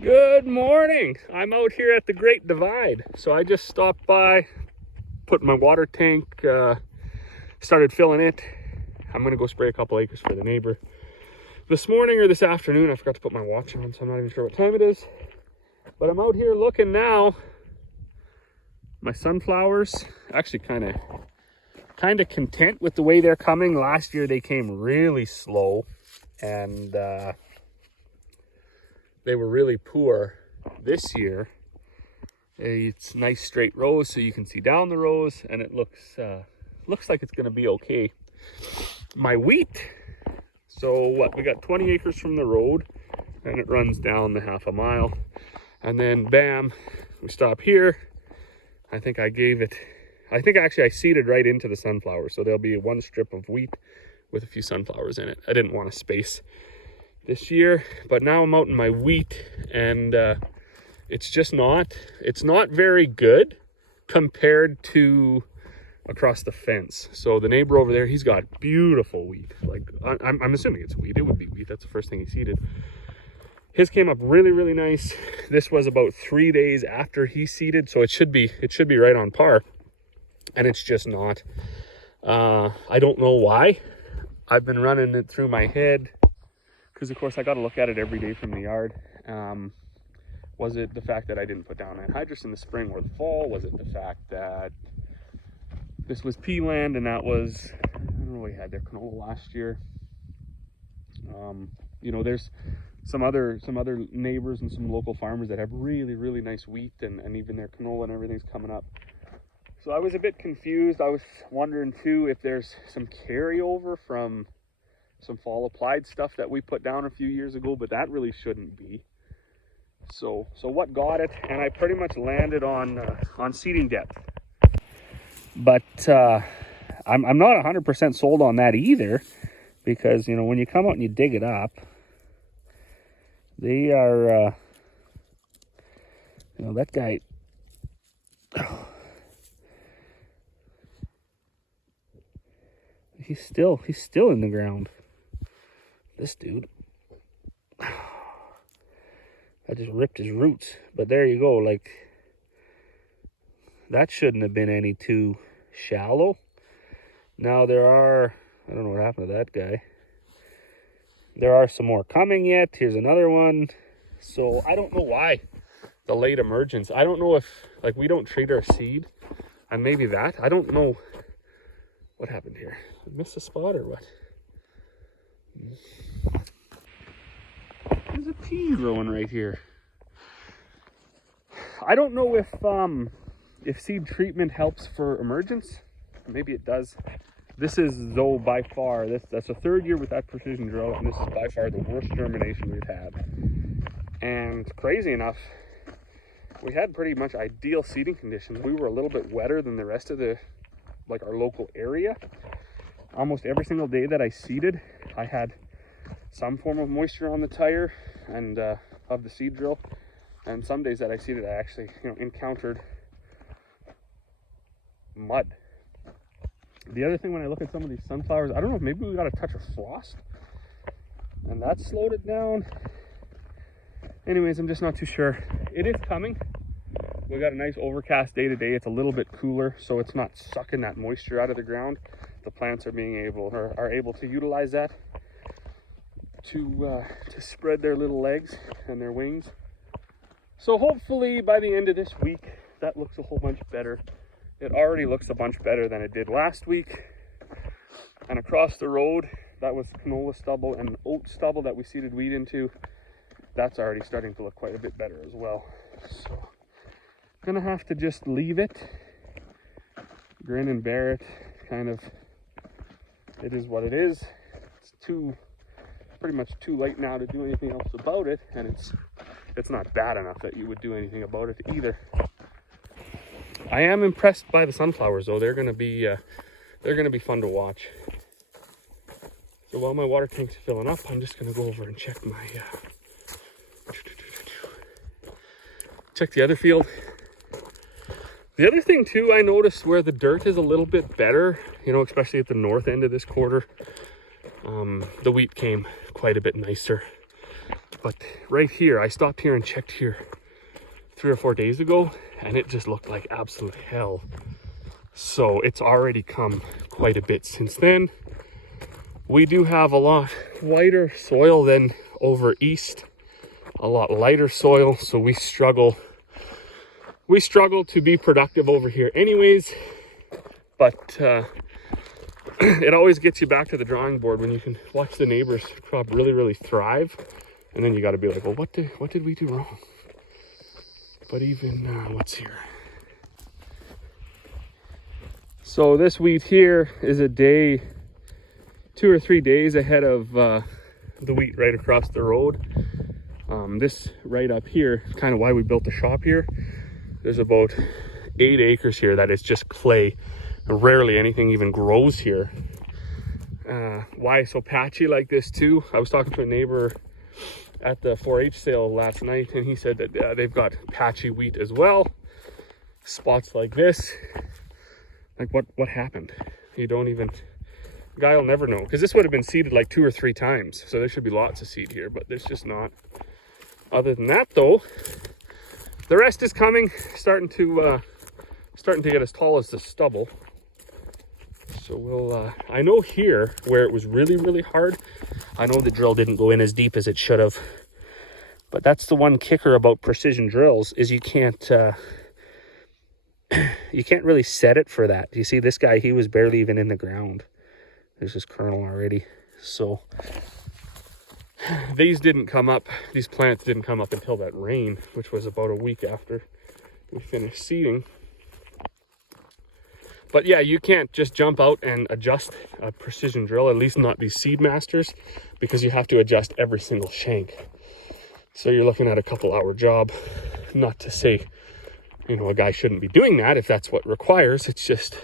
Good morning. I'm out here at the Great Divide. So I just stopped by, put my water tank, started filling it. I'm gonna go spray a couple acres for the neighbor. This morning or this afternoon, I forgot to put my watch on, so I'm not even sure what time it is. But I'm out here looking now. My sunflowers, actually kind of content with the way they're coming. Last year they came really slow and they were really poor. This year it's nice straight rows so you can see down the rows, and it looks like it's going to be okay. My wheat, so what, we got 20 acres from the road and it runs down the half a mile, and then bam, we stop here. I think actually I seeded right into the sunflower, so there'll be one strip of wheat with a few sunflowers in it. I didn't want to space this year, but now I'm out in my wheat, and it's not very good compared to across the fence. So the neighbor over there, he's got beautiful wheat. Like I'm assuming it's wheat. It would be wheat. That's the first thing he seeded. His came up really, really nice. This was about 3 days after he seeded, so it should be right on par, and it's just not. I don't know why. I've been running it through my head, because of course I got to look at it every day from the yard. Was it the fact that I didn't put down anhydrous in the spring or the fall? Was it the fact that this was pealand and that was, I don't know, we had their canola last year. You know, there's some other neighbors and some local farmers that have really, really nice wheat, and even their canola and everything's coming up. So I was a bit confused. I was wondering too if there's some carryover from some fall applied stuff that we put down a few years ago, but that really shouldn't be. So what got it? And I pretty much landed on seeding depth. But I'm not 100% sold on that either, because, you know, when you come out and you dig it up, they are, you know, that guy, he's still in the ground. This dude, I just ripped his roots. But there you go. Like, that shouldn't have been any too shallow. Now there are, I don't know what happened to that guy. There are some more coming yet. Here's another one. So I don't know why the late emergence. I don't know if, like, we don't treat our seed, and maybe that. I don't know what happened here. I missed a spot or what? There's a pea growing right here. I don't know if seed treatment helps for emergence. Maybe it does. This is, though, by far, that's the third year with that precision drill, and this is by far the worst germination we've had. And crazy enough, we had pretty much ideal seeding conditions. We were a little bit wetter than the rest of our local area. Almost every single day that I seeded, I had some form of moisture on the tire and of the seed drill. And some days that I seeded, I actually, encountered mud. The other thing, when I look at some of these sunflowers, I don't know if maybe we got a touch of frost and that slowed it down. Anyways, I'm just not too sure. It is coming. We got a nice overcast day today. It's a little bit cooler, so it's not sucking that moisture out of the ground. The plants are able to utilize that to spread their little legs and their wings. So hopefully by the end of this week, that looks a whole bunch better. It already looks a bunch better than it did last week. And across the road, that was canola stubble and oat stubble that we seeded wheat into. That's already starting to look quite a bit better as well. So gonna have to just leave it, grin and bear it. Kind of, it is what it is. It's pretty much too late now to do anything else about it, and it's not bad enough that you would do anything about it either. I am impressed by the sunflowers, though. They're gonna be fun to watch. So while my water tank's filling up, I'm just gonna go over and check check the other field. The other thing too, I noticed where the dirt is a little bit better, especially at the north end of this quarter, the wheat came quite a bit nicer. But right here, I stopped here and checked here 3 or 4 days ago, and it just looked like absolute hell. So it's already come quite a bit since then. We do have a lot whiter soil than over east, a lot lighter soil, so we struggle to be productive over here anyways. But it always gets you back to the drawing board when you can watch the neighbor's crop really thrive, and then you got to be like, well, what did we do wrong? But even what's here? So this wheat here is a day, 2 or 3 days ahead of the wheat right across the road. This right up here is kind of why we built the shop here. There's about 8 acres here that is just clay. Rarely anything even grows here. Why it's so patchy like this too? I was talking to a neighbor at the 4-H sale last night, and he said that they've got patchy wheat as well. Spots like this. Like what happened? You don't even, the guy will never know, because this would have been seeded like 2 or 3 times, so there should be lots of seed here, but there's just not. Other than that though, the rest is coming, starting to get as tall as the stubble. So we'll I know here where it was really hard, I know the drill didn't go in as deep as it should have, but that's the one kicker about precision drills, is you can't really set it for that. You see this guy, he was barely even in the ground. There's his kernel already. So these plants didn't come up until that rain, which was about a week after we finished seeding. But yeah, you can't just jump out and adjust a precision drill, at least not these Seed Masters, because you have to adjust every single shank. So you're looking at a couple-hour job. Not to say, you know, a guy shouldn't be doing that if that's what requires. It's just,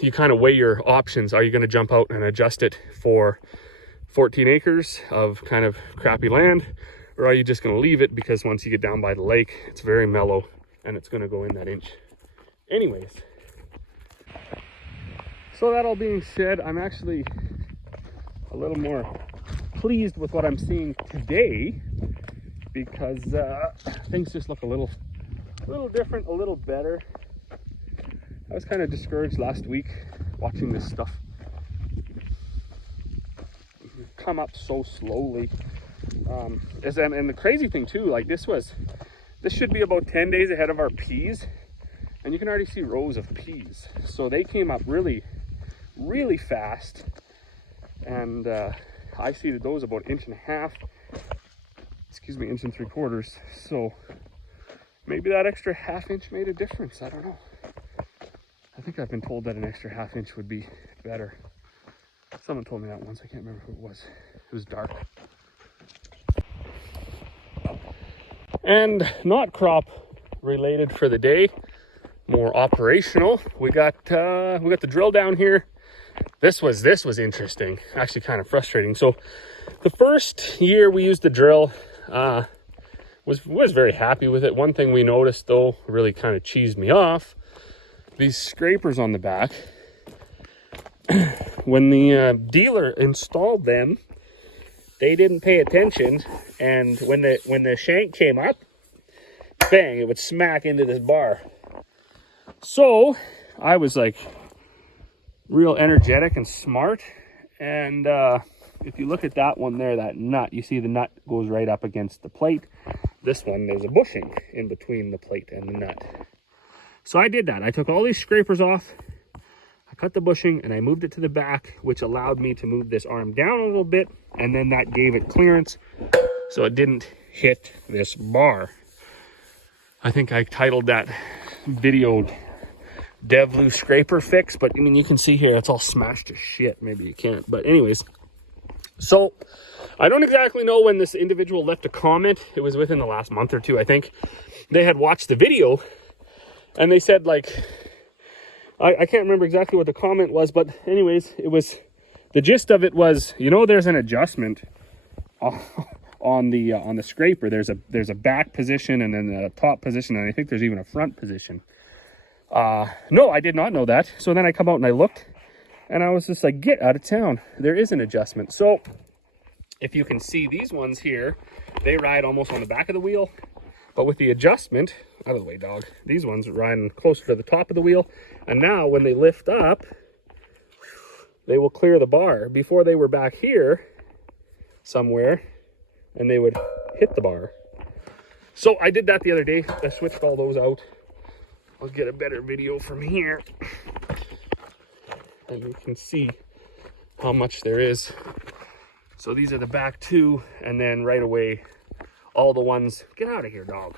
you kind of weigh your options. Are you going to jump out and adjust it for 14 acres of kind of crappy land, or are you just going to leave it because once you get down by the lake, it's very mellow and it's going to go in that inch anyways. So that all being said, I'm actually a little more pleased with what I'm seeing today, because things just look a little different, a little better. I was kind of discouraged last week watching this stuff come up so slowly. And the crazy thing too, like this should be about 10 days ahead of our peas, and you can already see rows of peas. So they came up really fast, and I seeded those about 1.5 inches, excuse me, 1 3/4 inches. So maybe that extra 1/2 inch made a difference. I don't know. I think I've been told that an extra 1/2 inch would be better. Someone told me that once. I can't remember who it was. It was dark. And not crop related for the day, more operational. We got the drill down here. This was interesting, actually kind of frustrating. So the first year we used the drill, was very happy with it. One thing we noticed though really kind of cheesed me off, these scrapers on the back. When the dealer installed them, they didn't pay attention, and when the shank came up, bang, it would smack into this bar. So I was like real energetic and smart, and if you look at that one there, that nut, you see the nut goes right up against the plate. This one, there's a bushing in between the plate and the nut. So I did that. I took all these scrapers off, I cut the bushing, and I moved it to the back, which allowed me to move this arm down a little bit, and then that gave it clearance so it didn't hit this bar. I think I titled that video Devlu Scraper Fix, but I mean, you can see here it's all smashed to shit. Maybe you can't, but anyways. So I don't exactly know when this individual left a comment. It was within the last month or two, I think. They had watched the video, and they said, like, I can't remember exactly what the comment was, but anyways, it was, the gist of it was, you know, there's an adjustment on the scraper. There's a back position and then a top position, and I think there's even a front position. No, I did not know that. So then I come out and I looked, and I was just like, get out of town. There is an adjustment. So if you can see these ones here, they ride almost on the back of the wheel. But with the adjustment, out of the way, dog, these ones are riding closer to the top of the wheel. And now when they lift up, they will clear the bar. Before they were back here somewhere, and they would hit the bar. So I did that the other day. I switched all those out. I'll get a better video from here. And you can see how much there is. So these are the back two, and then right away, all the ones, get out of here, dog.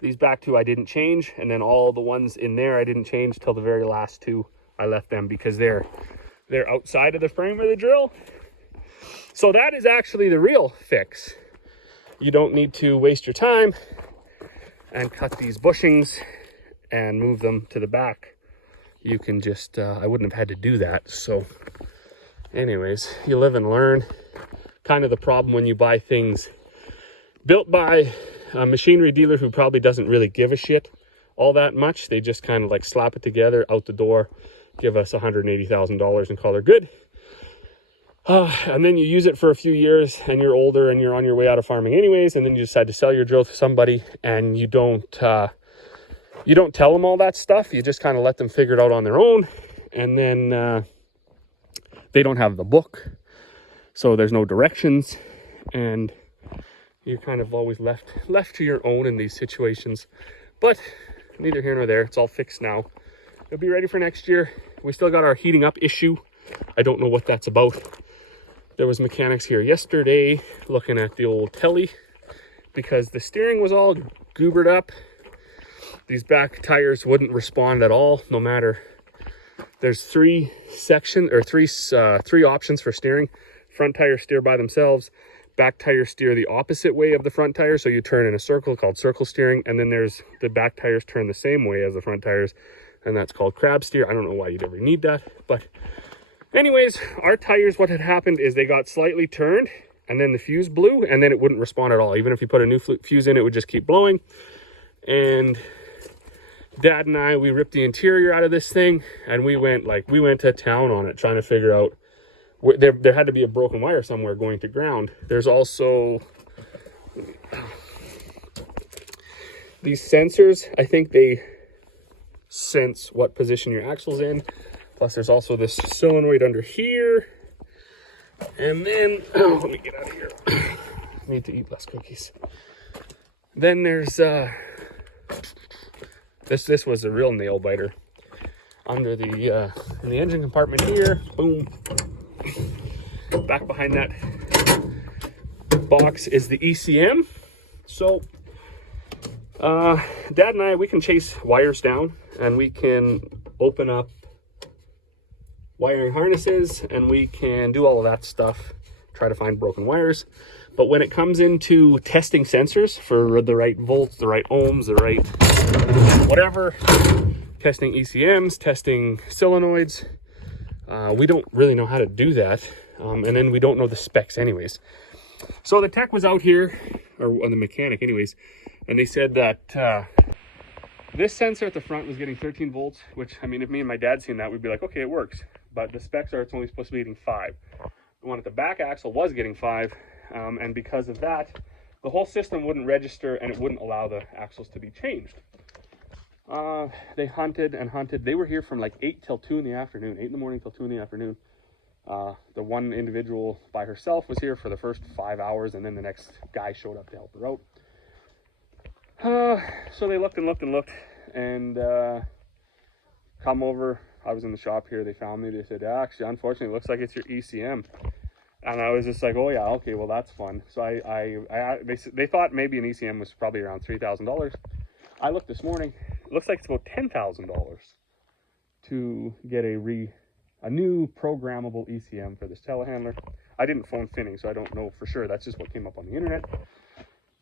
These back two I didn't change, and then all the ones in there I didn't change till the very last two. I left them because they're outside of the frame of the drill. So that is actually the real fix. You don't need to waste your time and cut these bushings and move them to the back. You can just, I wouldn't have had to do that. So anyways, you live and learn. Kind of the problem when you buy things built by a machinery dealer who probably doesn't really give a shit all that much. They just kind of like slap it together, out the door, give us $180,000 and call her good. And then you use it for a few years and you're older and you're on your way out of farming anyways, and then you decide to sell your drill to somebody, and you don't tell them all that stuff. You just kind of let them figure it out on their own, and then they don't have the book, so there's no directions, and you're kind of always left to your own in these situations. But neither here nor there. It's all fixed now. It'll be ready for next year. We still got our heating up issue. I don't know what that's about. There was mechanics here yesterday looking at the old Telly because the steering was all goobered up. These back tires wouldn't respond at all, no matter. There's three options for steering. Front tires steer by themselves. Back tires steer the opposite way of the front tire, so you turn in a circle called circle steering, and then there's the back tires turn the same way as the front tires, and that's called crab steer. I don't know why you'd ever need that, but anyways, our tires, what had happened is they got slightly turned, and then the fuse blew, and then it wouldn't respond at all. Even if you put a new fuse in, it would just keep blowing. And Dad and I, we ripped the interior out of this thing, and we went to town on it, trying to figure out, there had to be a broken wire somewhere going to ground. There's also these sensors. I think they sense what position your axle's in. Plus there's also this solenoid under here. And then, let me get out of here. I need to eat less cookies. Then there's, this was a real nail biter. Under the, in the engine compartment here, boom. Back behind that box is the ECM. So, Dad and I, we can chase wires down, and we can open up wiring harnesses, and we can do all of that stuff, try to find broken wires. But when it comes into testing sensors for the right volts, the right ohms, the right whatever, testing ECMs, testing solenoids, we don't really know how to do that. And then we don't know the specs anyways. So the tech was out here, or the mechanic anyways, and they said that this sensor at the front was getting 13 volts, which, I mean, if me and my dad seen that, we'd be like, okay, it works. But the specs are it's only supposed to be getting 5. The one at the back axle was getting 5, and because of that, the whole system wouldn't register, and it wouldn't allow the axles to be changed. They hunted and hunted. They were here from like 8 till 2 in the afternoon, 8 in the morning till 2 in the afternoon. The one individual by herself was here for the first 5 hours, and then the next guy showed up to help her out. So they looked and looked and looked, and come over. I was in the shop here. They found me. They said, actually, unfortunately, it looks like it's your ECM. And I was just like, oh yeah, okay, well that's fun. So they thought maybe an ECM was probably around $3,000. I looked this morning. It looks like it's about $10,000 to get a new programmable ECM for this telehandler. I didn't phone Finning, so I don't know for sure. That's just what came up on the internet.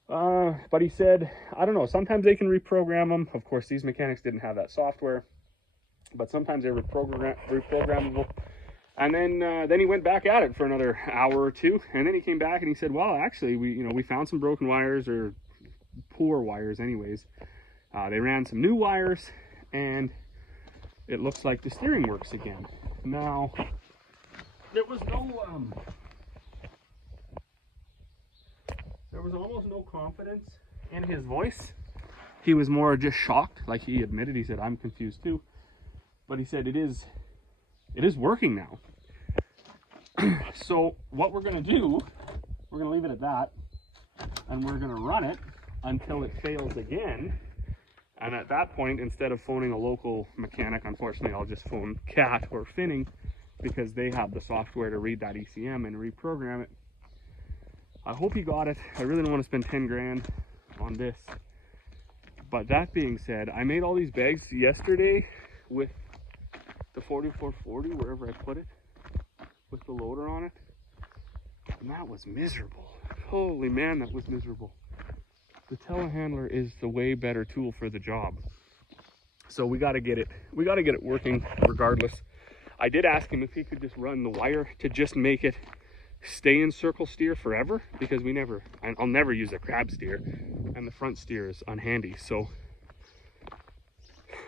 But he said, I don't know, sometimes they can reprogram them. Of course, these mechanics didn't have that software, but sometimes they were reprogrammable. And then he went back at it for another hour or two, and then he came back and he said, well, actually, we found some broken wires, or poor wires anyways. They ran some new wires, and it looks like the steering works again. Now, there was no there was almost no confidence in his voice. He was more just shocked, like he admitted. He said, I'm confused too. But he said, it is working now. So what we're gonna do, we're gonna leave it at that, and we're gonna run it until it fails again. And at that point, instead of phoning a local mechanic, unfortunately, I'll just phone Cat or Finning, because they have the software to read that ECM and reprogram it. I hope he got it. I really don't want to spend 10 grand on this. But that being said, I made all these bags yesterday with the 4440, wherever I put it, with the loader on it. And that was miserable. Holy man, that was miserable. The telehandler is the way better tool for the job. So we got to get it working regardless. I did ask him if he could just run the wire to just make it stay in circle steer forever, because I'll never use a crab steer, and the front steer is unhandy. So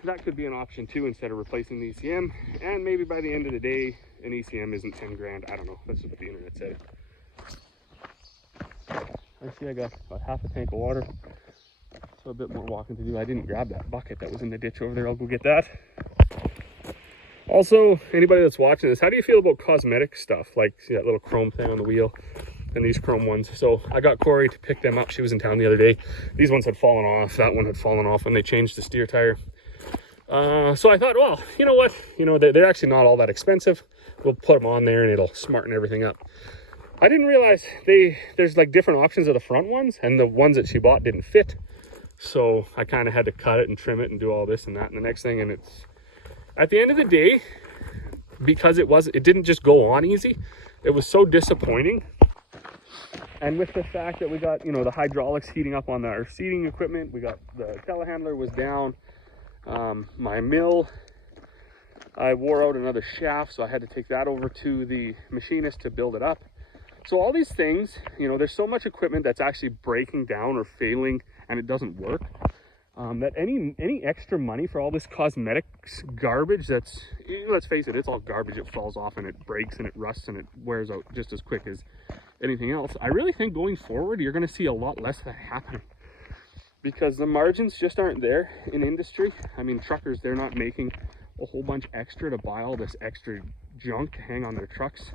that could be an option too, instead of replacing the ECM. And maybe by the end of the day, an ECM isn't 10 grand. I don't know. That's what the internet said. I see I got about half a tank of water, so a bit more walking to do. I didn't grab that bucket that was in the ditch over there. I'll go get that. Also, anybody that's watching this, how do you feel about cosmetic stuff? Like, see that little chrome thing on the wheel and these chrome ones? So I got Corey to pick them up. She was in town the other day. These ones had fallen off. That one had fallen off when they changed the steer tire. So I thought, well, you know what? You know, they're actually not all that expensive. We'll put them on there and it'll smarten everything up. I didn't realize there's like different options of the front ones, and the ones that she bought didn't fit. So I kind of had to cut it and trim it and do all this and that and the next thing. And it's, at the end of the day, because it didn't just go on easy, it was so disappointing. And with the fact that we got, you know, the hydraulics heating up on our seating equipment, we got the telehandler was down, my mill, I wore out another shaft, so I had to take that over to the machinist to build it up. So all these things, you know, there's so much equipment that's actually breaking down or failing and it doesn't work, that any extra money for all this cosmetics garbage that's, let's face it, it's all garbage. It falls off and it breaks and it rusts and it wears out just as quick as anything else. I really think going forward, you're going to see a lot less of that happening, because the margins just aren't there in industry. I mean, truckers, they're not making a whole bunch extra to buy all this extra junk to hang on their trucks.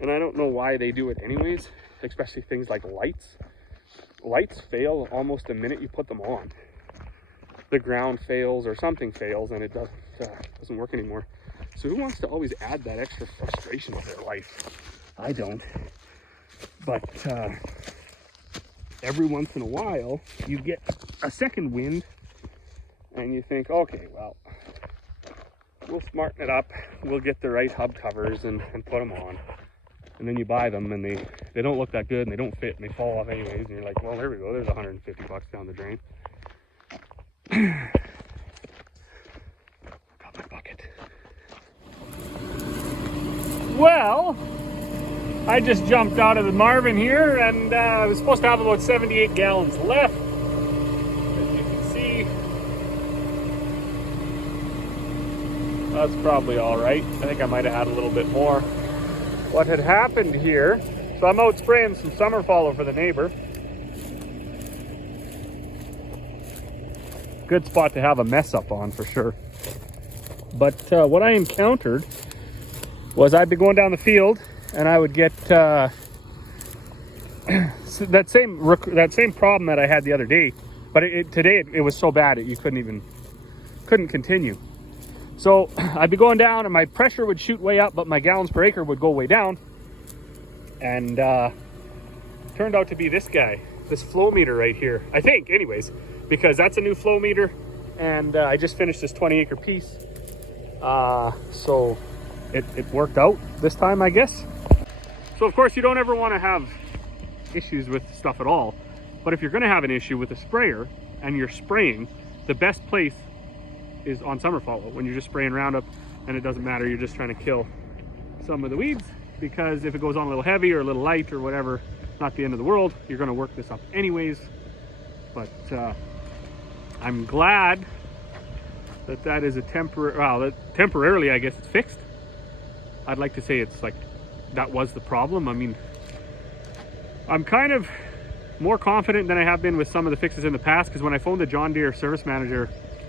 And I don't know why they do it anyways, especially things like lights. Lights fail almost the minute you put them on. The ground fails or something fails and it doesn't work anymore. So who wants to always add that extra frustration to their life? I don't. But every once in a while, you get a second wind and you think, okay, well, we'll smarten it up. We'll get the right hub covers and put them on. And then you buy them and they don't look that good and they don't fit and they fall off anyways. And you're like, well, there we go. There's 150 bucks down the drain. Got my bucket. Well, I just jumped out of the Marvin here and I was supposed to have about 78 gallons left. As you can see, that's probably all right. I think I might have had a little bit more. What had happened here, so I'm out spraying some summer follow for the neighbor. Good spot to have a mess up on for sure. But what I encountered was I'd be going down the field and I would get that same problem that I had the other day. But today it was so bad that you couldn't continue. So I'd be going down and my pressure would shoot way up, but my gallons per acre would go way down. And turned out to be this guy, this flow meter right here. I think, anyways, because that's a new flow meter. And I just finished this 20-acre piece. So it worked out this time, I guess. So of course you don't ever want to have issues with stuff at all. But if you're going to have an issue with a sprayer and you're spraying, the best place is on summer follow, when you're just spraying Roundup and it doesn't matter, you're just trying to kill some of the weeds, because if it goes on a little heavy or a little light or whatever, not the end of the world. You're going to work this up anyways. But I'm glad that is a temporary, well, that temporarily I guess it's fixed. I'd like to say it's like that was the problem. I mean, I'm kind of more confident than I have been with some of the fixes in the past, because when I phoned the John Deere service manager,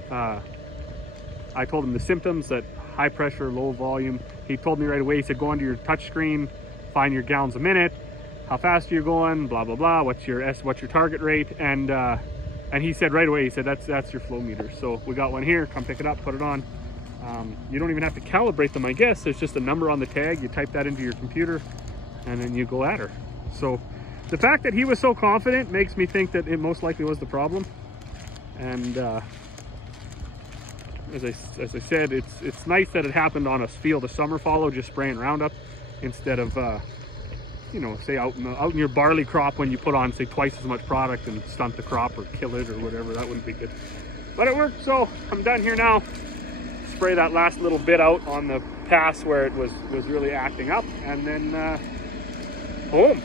I told him the symptoms, that high pressure, low volume. He told me right away, he said, go onto your touch screen, find your gallons a minute, how fast you're going, blah, blah, blah, what's your target rate, and he said right away, he said, that's your flow meter. So we got one here, come pick it up, put it on. You don't even have to calibrate them, I guess. There's just a number on the tag, you type that into your computer, and then you go at her. So the fact that he was so confident makes me think that it most likely was the problem. And as I said, it's nice that it happened on a field of summer fallow, just spraying Roundup, instead of you know, say out in your barley crop, when you put on, say, twice as much product and stunt the crop or kill it or whatever. That wouldn't be good. But it worked, so I'm done here now. Spray that last little bit out on the pass where it was really acting up, and then home.